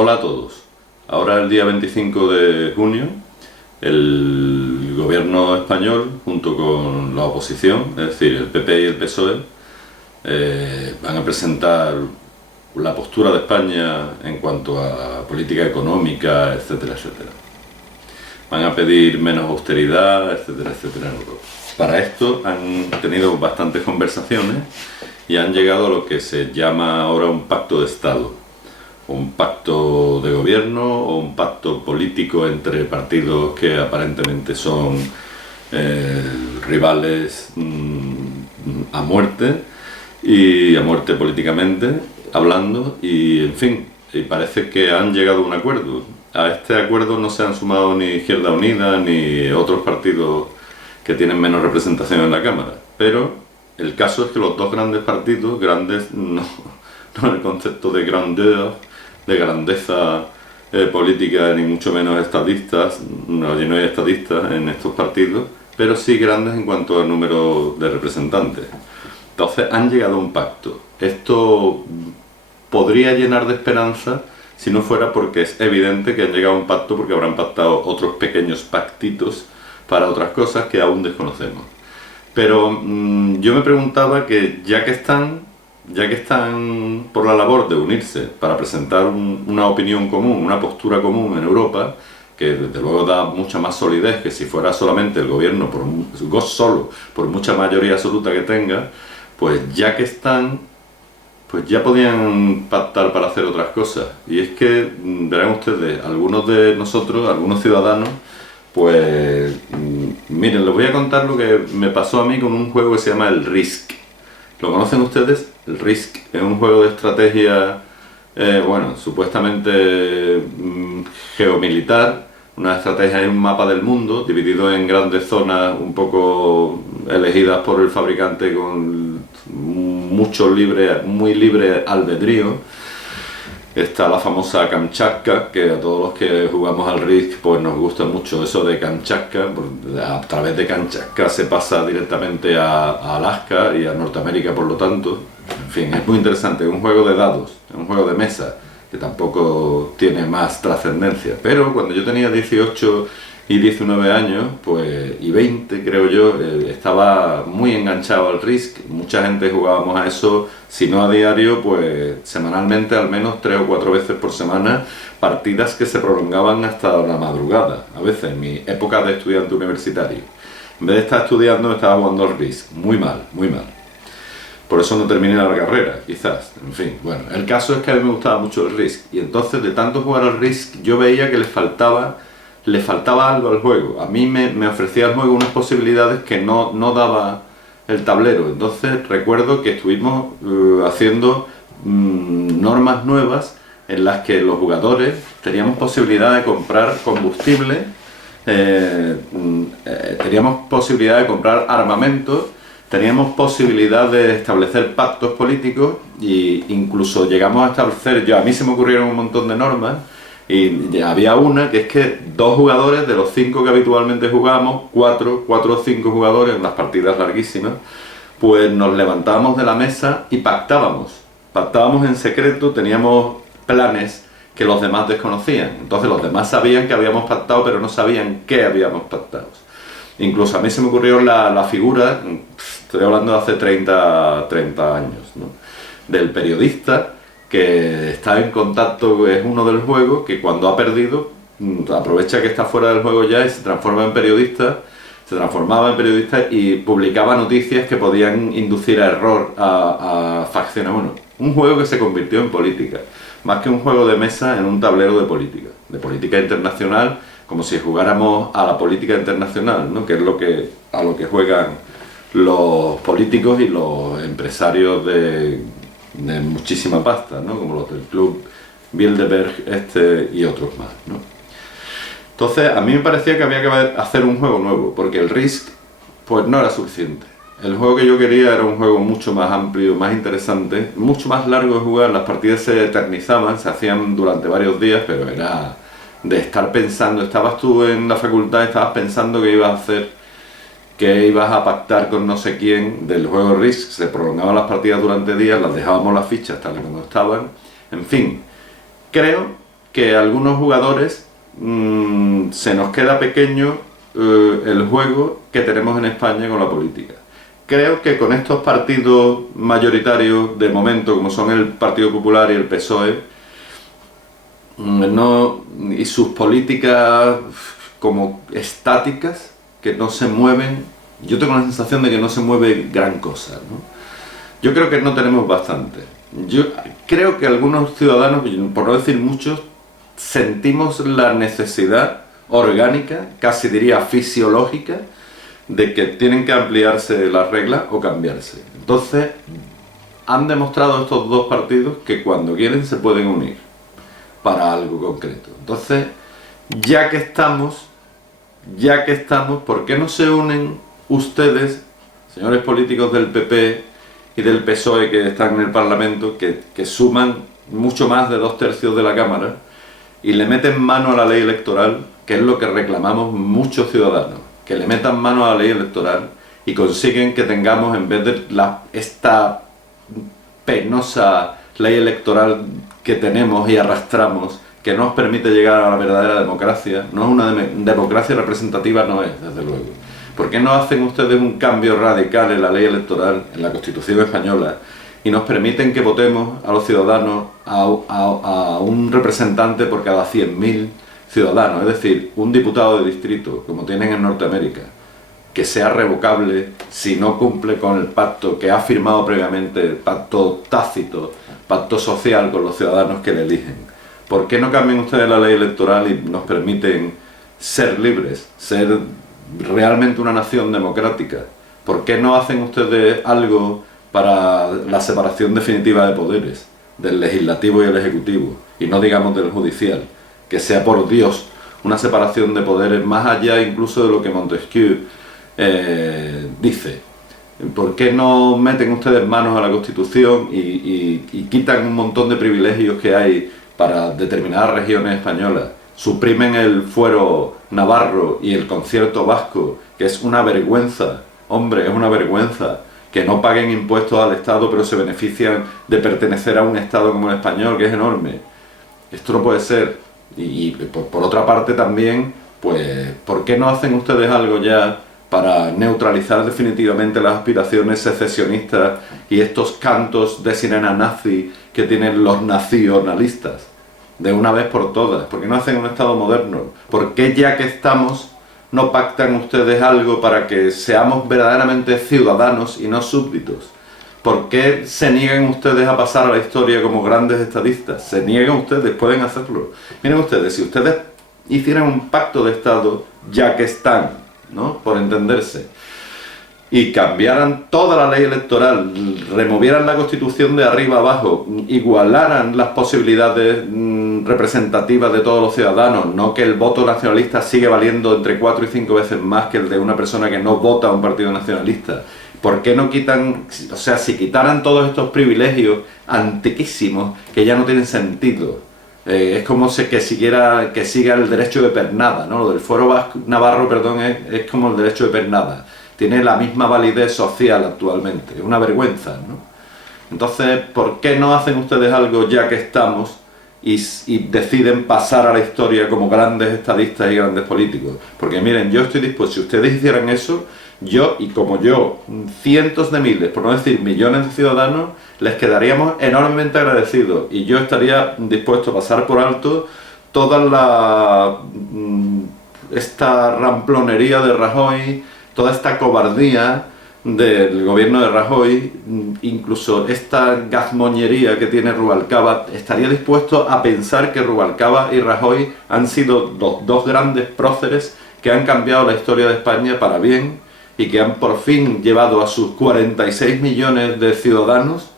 Hola a todos. Ahora el día 25 de junio el gobierno español junto con la oposición, es decir, el PP y el PSOE, van a presentar la postura de España en cuanto a política económica, etcétera, etcétera. Van a pedir menos austeridad, etcétera, etcétera. Para esto han tenido bastantes conversaciones y han llegado a lo que se llama ahora un pacto de Estado. Un pacto de gobierno o un pacto político entre partidos que aparentemente son rivales a muerte políticamente hablando, y en fin, y parece que han llegado a un acuerdo. A este acuerdo no se han sumado ni Izquierda Unida ni otros partidos que tienen menos representación en la Cámara, pero el caso es que los dos grandes partidos, grandes no en el concepto de grandeur, de grandeza política, ni mucho menos estadistas, no hay estadistas en estos partidos, pero sí grandes en cuanto al número de representantes. Entonces han llegado a un pacto. Esto podría llenar de esperanza si no fuera porque es evidente que han llegado a un pacto, porque habrán pactado otros pequeños pactitos para otras cosas que aún desconocemos. Pero yo me preguntaba que ya que están por la labor de unirse para presentar una opinión común, una postura común en Europa, que desde luego da mucha más solidez que si fuera solamente el gobierno por mucha mayoría absoluta que tenga, pues ya que están, pues ya podían pactar para hacer otras cosas. Y es que, verán ustedes, algunos de nosotros, algunos ciudadanos, pues miren, les voy a contar lo que me pasó a mí con un juego que se llama el Risk. ¿Lo conocen ustedes? El Risk es un juego de estrategia, bueno, supuestamente geomilitar, una estrategia en un mapa del mundo, dividido en grandes zonas un poco elegidas por el fabricante con muy libre albedrío. Está la famosa Kamchatka, que a todos los que jugamos al Risk pues nos gusta mucho eso de Kamchatka. A través de Kamchatka se pasa directamente a Alaska y a Norteamérica, por lo tanto. En fin, es muy interesante, es un juego de dados, es un juego de mesa, que tampoco tiene más trascendencia. Pero cuando yo tenía 18 y 19 años, pues, y 20 creo yo, estaba muy enganchado al Risk. Mucha gente jugábamos a eso, si no a diario, pues semanalmente, al menos 3 o 4 veces por semana, partidas que se prolongaban hasta la madrugada, a veces en mi época de estudiante universitario. En vez de estar estudiando, estaba jugando al Risk, muy mal, muy mal. Por eso no terminé la carrera, quizás. En fin, bueno, el caso es que a mí me gustaba mucho el Risk, y entonces de tanto jugar al Risk yo veía que le faltaba algo al juego. A mí me ofrecía el juego unas posibilidades que no daba el tablero. Entonces recuerdo que estuvimos haciendo normas nuevas en las que los jugadores teníamos posibilidad de comprar combustible, teníamos posibilidad de comprar armamento, teníamos posibilidad de establecer pactos políticos, e incluso llegamos a establecer, a mí se me ocurrieron un montón de normas. Y había una que es que 2 jugadores de los 5 que habitualmente jugábamos, 4 o 5 jugadores en las partidas larguísimas, pues nos levantábamos de la mesa y pactábamos en secreto, teníamos planes que los demás desconocían. Entonces los demás sabían que habíamos pactado, pero no sabían qué habíamos pactado. Incluso a mí se me ocurrió la figura, estoy hablando de hace 30 años, ¿no?, del periodista que está en contacto, es uno del juego, que cuando ha perdido aprovecha que está fuera del juego ya y se transformaba en periodista y publicaba noticias que podían inducir a error a facciones. Bueno, un juego que se convirtió en política, más que un juego de mesa, en un tablero de política internacional, como si jugáramos a la política internacional, ¿no?, que es a lo que juegan los políticos y los empresarios de muchísima pasta, ¿no?, como los del Club Bilderberg y otros más, ¿no? Entonces a mí me parecía que había que hacer un juego nuevo, porque el Risk pues no era suficiente. El juego que yo quería era un juego mucho más amplio, más interesante, mucho más largo de jugar. Las partidas se eternizaban, se hacían durante varios días, pero era de estar pensando. Estabas tú en la facultad, estabas pensando qué ibas a hacer, que ibas a pactar con no sé quién del juego Risk. Se prolongaban las partidas durante días, las dejábamos las fichas tal y como estaban. En fin, creo que a algunos jugadores se nos queda pequeño el juego que tenemos en España con la política. Creo que con estos partidos mayoritarios de momento, como son el Partido Popular y el PSOE, y sus políticas como estáticas, que no se mueven, yo tengo la sensación de que no se mueve gran cosa, ¿no? Yo creo que no tenemos bastante. Yo creo que algunos ciudadanos, por no decir muchos, sentimos la necesidad orgánica, casi diría fisiológica, de que tienen que ampliarse las reglas o cambiarse. Entonces, han demostrado estos dos partidos que cuando quieren se pueden unir para algo concreto. Entonces, ya que estamos, ¿por qué no se unen ustedes, señores políticos del PP y del PSOE que están en el Parlamento, que suman mucho más de 2/3 de la Cámara, y le meten mano a la ley electoral, que es lo que reclamamos muchos ciudadanos, que le metan mano a la ley electoral y consiguen que tengamos, en vez de esta penosa ley electoral que tenemos y arrastramos, que no nos permite llegar a la verdadera democracia, no es una democracia representativa, no es, desde luego. ¿Por qué no hacen ustedes un cambio radical en la ley electoral, en la Constitución española, y nos permiten que votemos a los ciudadanos a un representante por cada 100.000 ciudadanos, es decir, un diputado de distrito, como tienen en Norteamérica, que sea revocable si no cumple con el pacto que ha firmado previamente, el pacto tácito, pacto social con los ciudadanos que le eligen? ¿Por qué no cambian ustedes la ley electoral y nos permiten ser libres, ser realmente una nación democrática? ¿Por qué no hacen ustedes algo para la separación definitiva de poderes, del legislativo y el ejecutivo, y no digamos del judicial? Que sea, por Dios, una separación de poderes más allá incluso de lo que Montesquieu dice. ¿Por qué no meten ustedes manos a la Constitución y quitan un montón de privilegios que hay para determinadas regiones españolas? Suprimen el fuero navarro y el concierto vasco, que es una vergüenza, hombre, es una vergüenza. Que no paguen impuestos al Estado, pero se benefician de pertenecer a un Estado como el español, que es enorme. Esto no puede ser. Y por otra parte también, pues, ¿por qué no hacen ustedes algo ya para neutralizar definitivamente las aspiraciones secesionistas y estos cantos de sirena nazi que tienen los nacionalistas? De una vez por todas. ¿Por qué no hacen un Estado moderno? ¿Por qué, ya que estamos, no pactan ustedes algo para que seamos verdaderamente ciudadanos y no súbditos? ¿Por qué se niegan ustedes a pasar a la historia como grandes estadistas? Se niegan ustedes, pueden hacerlo. Miren ustedes, si ustedes hicieran un pacto de Estado, ya que están, ¿no?, por entenderse, y cambiaran toda la ley electoral, removieran la Constitución de arriba abajo, igualaran las posibilidades representativas de todos los ciudadanos, no que el voto nacionalista sigue valiendo entre 4 y 5 veces más que el de una persona que no vota a un partido nacionalista. ¿Por qué no quitan, o sea, si quitaran todos estos privilegios antiquísimos que ya no tienen sentido? Es como que siga el derecho de pernada, ¿no? Lo del fuero navarro, perdón, es como el derecho de pernada. Tiene la misma validez social actualmente. Es una vergüenza, ¿no? Entonces, ¿por qué no hacen ustedes algo ya que estamos y deciden pasar a la historia como grandes estadistas y grandes políticos? Porque miren, yo estoy dispuesto, si ustedes hicieran eso, yo, y como yo, cientos de miles, por no decir millones de ciudadanos, les quedaríamos enormemente agradecidos, y yo estaría dispuesto a pasar por alto toda esta ramplonería de Rajoy, toda esta cobardía del gobierno de Rajoy, incluso esta gazmoñería que tiene Rubalcaba. Estaría dispuesto a pensar que Rubalcaba y Rajoy han sido los dos grandes próceres que han cambiado la historia de España para bien, y que han por fin llevado a sus 46 millones de ciudadanos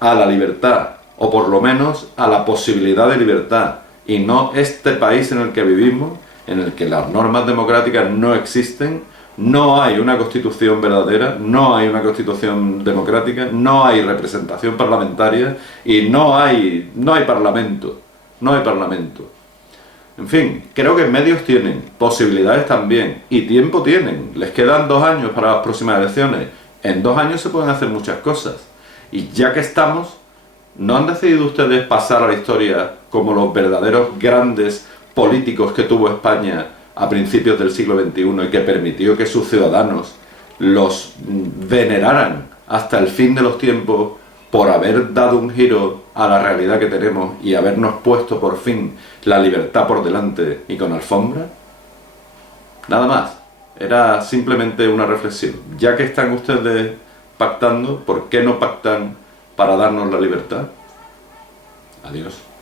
a la libertad, o por lo menos a la posibilidad de libertad, y no este país en el que vivimos, en el que las normas democráticas no existen, no hay una constitución verdadera, no hay una constitución democrática, no hay representación parlamentaria y no hay parlamento, no hay parlamento. En fin, creo que medios tienen, posibilidades también, y tiempo tienen. Les quedan 2 años para las próximas elecciones. En 2 años se pueden hacer muchas cosas. Y ya que estamos, ¿no han decidido ustedes pasar a la historia como los verdaderos grandes políticos que tuvo España a principios del siglo XXI y que permitió que sus ciudadanos los veneraran hasta el fin de los tiempos por haber dado un giro a la realidad que tenemos y habernos puesto por fin la libertad por delante y con alfombra? Nada más. Era simplemente una reflexión. Ya que están ustedes pactando, ¿por qué no pactan para darnos la libertad? Adiós.